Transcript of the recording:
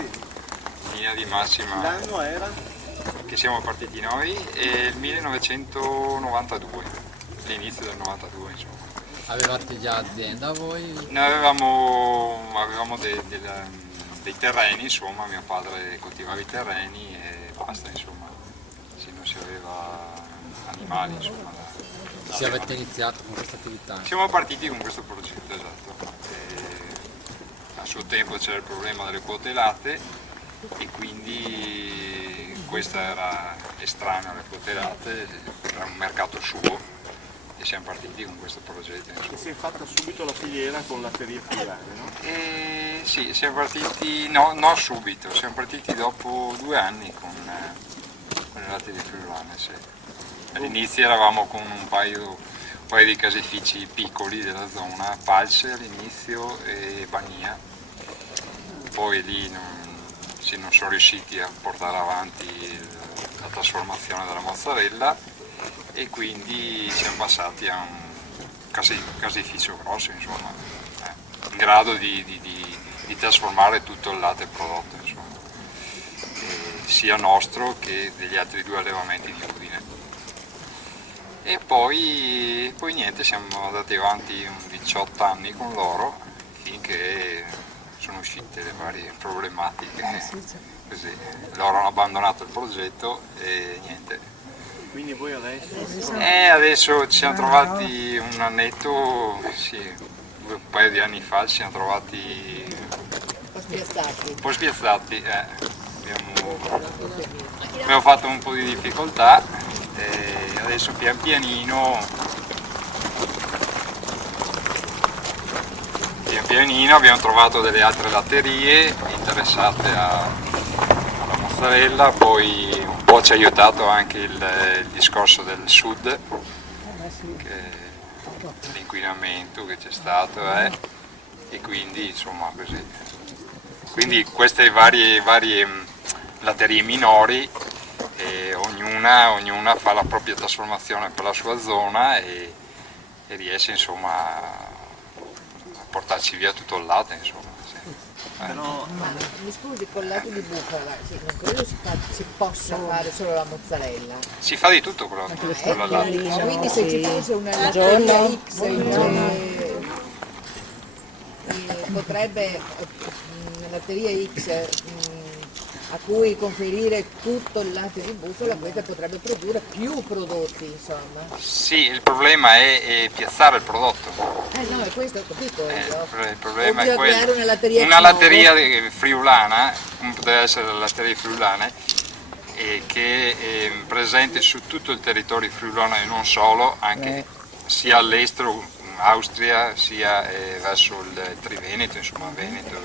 Sì. in linea di massima. L'anno era? Che siamo partiti noi è il 1992, l'inizio del 92 insomma. Avevate già azienda voi? Noi avevamo dei terreni, insomma, mio padre coltivava i terreni e basta, insomma, se non si aveva animali, insomma. Se avete iniziato con questa attività? Siamo partiti con questo progetto, esatto. A suo tempo c'era il problema delle quote latte e quindi questo era estraneo alle quote latte, era un mercato suo e siamo partiti con questo progetto. E si è fatta subito la filiera con latterie friulane, no? Sì, siamo partiti, no, non subito, siamo partiti dopo 2 anni con le latterie friulane, sì. All'inizio eravamo con un paio di caseifici piccoli della zona, Palce all'inizio e Bania, poi lì non sono riusciti a portare avanti la trasformazione della mozzarella e quindi siamo passati a un caseificio grosso, insomma, in grado di trasformare tutto il latte prodotto, insomma, sia nostro che degli altri 2 allevamenti di Udine. E poi niente, siamo andati avanti 18 anni con loro finché sono uscite le varie problematiche, così. Loro hanno abbandonato il progetto e niente. Quindi voi adesso? Adesso ci siamo trovati un annetto, sì, un paio di anni fa ci siamo trovati un po' spiazzati. Abbiamo fatto un po' di difficoltà e adesso pian pianino abbiamo trovato delle altre latterie interessate alla mozzarella, poi un po' ci ha aiutato anche il discorso del sud, l'inquinamento che c'è stato e quindi insomma così. Quindi queste varie latterie minori, ognuna fa la propria trasformazione per la sua zona e riesce insomma a portarci via tutto il latte, insomma. Sì. Però, Ma mi scusi, col lato di bufala, non credo si possa fare solo la mozzarella. Si fa di tutto con la latte. Quindi se ci fosse una latteria X potrebbe una latteria X a cui conferire tutto il latte di bufala, questa potrebbe produrre più prodotti, insomma. Sì, il problema è piazzare il prodotto. No, è questo, ho capito. Il problema Oddio, è quello. creare una latteria Una X latteria friulana, come potrebbe essere la latteria friulane, che è presente su tutto il territorio friulano e non solo, anche sia all'estero, Austria, sia verso il Triveneto, insomma Veneto,